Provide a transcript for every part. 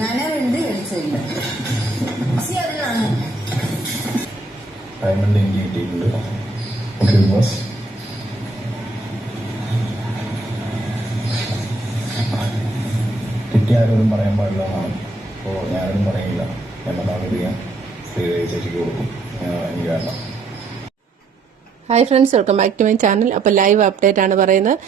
നനവുണ്ട് diamond എനിക്ക് കിട്ടിയിട്ടുണ്ട്. കിട്ടിയ ആരോടും പറയാൻ പാടില്ല എന്നാണ്. അപ്പോൾ ഞാനൊന്നും പറയില്ല. എന്നതാണ് ചെയ്യാൻ ചേച്ചിക്ക് കൊടുക്കും. എനിക്ക് വേണ്ട. Hi friends welcome back to my channel. അപ്പോൾ ലൈവ് അപ്ഡേറ്റ് ആണ് പറയുന്നത്.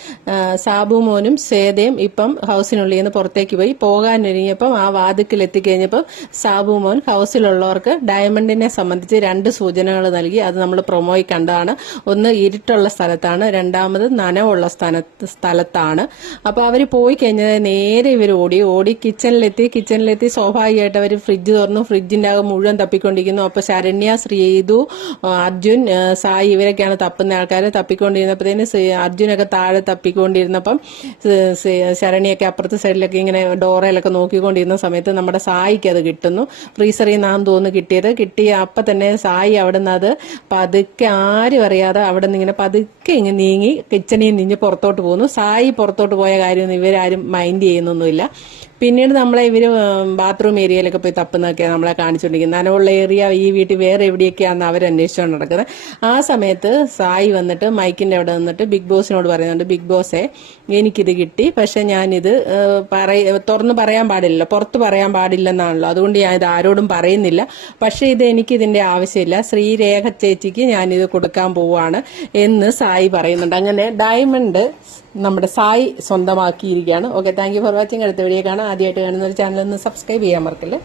സാബു മോനും സേതയും ഇപ്പം ഹൗസിനുള്ളിൽ നിന്ന് പുറത്തേക്ക് പോയി. പോകാനൊരുങ്ങിയപ്പം ആ വാതിക്കൽ എത്തിക്കഴിഞ്ഞപ്പം സാബു മോൻ ഹൗസിലുള്ളവർക്ക് ഡയമണ്ടിനെ സംബന്ധിച്ച് രണ്ട് സൂചനകൾ നൽകി. അത് നമ്മൾ പ്രൊമോയി കണ്ടതാണ്. ഒന്ന് ഇരുട്ടുള്ള സ്ഥലത്താണ്. രണ്ടാമത് നനവുള്ള സ്ഥലത്ത് സ്ഥലത്താണ്. അപ്പോൾ അവർ പോയി കഴിഞ്ഞാൽ നേരെ ഇവർ ഓടി. ഓടി കിച്ചണിലെത്തി. കിച്ചണിലെത്തി സ്വാഭാവികമായിട്ട് അവർ ഫ്രിഡ്ജ് തുറന്നു. ഫ്രിഡ്ജിന്റെ അകം മുഴുവൻ തപ്പിക്കൊണ്ടിരിക്കുന്നു. അപ്പോൾ ശരണ്യ ശ്രീതു അർജുൻ സായി സായി ഇവരൊക്കെയാണ് തപ്പുന്ന ആൾക്കാർ തപ്പിക്കൊണ്ടിരുന്നപ്പോഴത്തേന് അർജുനൊക്കെ താഴെ തപ്പിക്കൊണ്ടിരുന്നപ്പം സ് അപ്പുറത്തെ സൈഡിലൊക്കെ ഇങ്ങനെ ഡോറയിലൊക്കെ നോക്കിക്കൊണ്ടിരുന്ന സമയത്ത് നമ്മുടെ സായിക്ക് അത് കിട്ടുന്നു. ഫ്രീസറിൽ നിന്നാന്ന് തോന്നുന്നു കിട്ടിയത്. കിട്ടിയ അപ്പം തന്നെ സായി അവിടെ നിന്ന് അത് പതുക്കെ ആരും അറിയാതെ അവിടെ നിന്ന് ഇങ്ങനെ പതുക്കെ ഇങ്ങനെ നീങ്ങി കിച്ചണിൽ നിന്ന് പുറത്തോട്ട് പോകുന്നു. സായി പുറത്തോട്ട് പോയ കാര്യമൊന്നും ഇവരാരും മൈൻഡ് ചെയ്യുന്നൊന്നുമില്ല. പിന്നീട് നമ്മളെ ഇവർ ബാത്റൂം ഏരിയയിലൊക്കെ പോയി തപ്പുന്നൊക്കെ നമ്മളെ കാണിച്ചുകൊണ്ടിരിക്കുന്നത് നനവുള്ള ഏരിയ ഈ വീട്ടിൽ വേറെ എവിടെയൊക്കെയാണെന്ന് അവർ അന്വേഷിച്ചുകൊണ്ട് നടക്കുന്നത്. ആ സമയത്ത് സായി വന്നിട്ട് മൈക്കിന്റെ അവിടെ നിന്നിട്ട് ബിഗ് ബോസിനോട് പറയുന്നുണ്ട് ബിഗ് ബോസെ എനിക്കിത് കിട്ടി. പക്ഷെ ഞാനിത് പറയ തുറന്ന് പറയാൻ പാടില്ലല്ലോ. പുറത്ത് പറയാൻ പാടില്ലെന്നാണല്ലോ. അതുകൊണ്ട് ഞാൻ ഇത് ആരോടും പറയുന്നില്ല. പക്ഷെ ഇത് എനിക്ക് ഇതിന്റെ ആവശ്യമില്ല. ശ്രീരേഖ ചേച്ചിക്ക് ഞാനിത് കൊടുക്കാൻ പോവാണ് എന്ന് സായി പറയുന്നുണ്ട്. അങ്ങനെ ഡയമണ്ട് നമ്മുടെ Sai സ്വന്തമാക്കിയിരിക്കുകയാണ്. Okay thank you for watching അടുത്ത വീഡിയോ കാണാം. ആദ്യമായിട്ട് കാണുന്ന ഒരു ചാനൽ ഒന്ന് സബ്സ്ക്രൈബ് ചെയ്യാൻ മറക്കല്ലേ?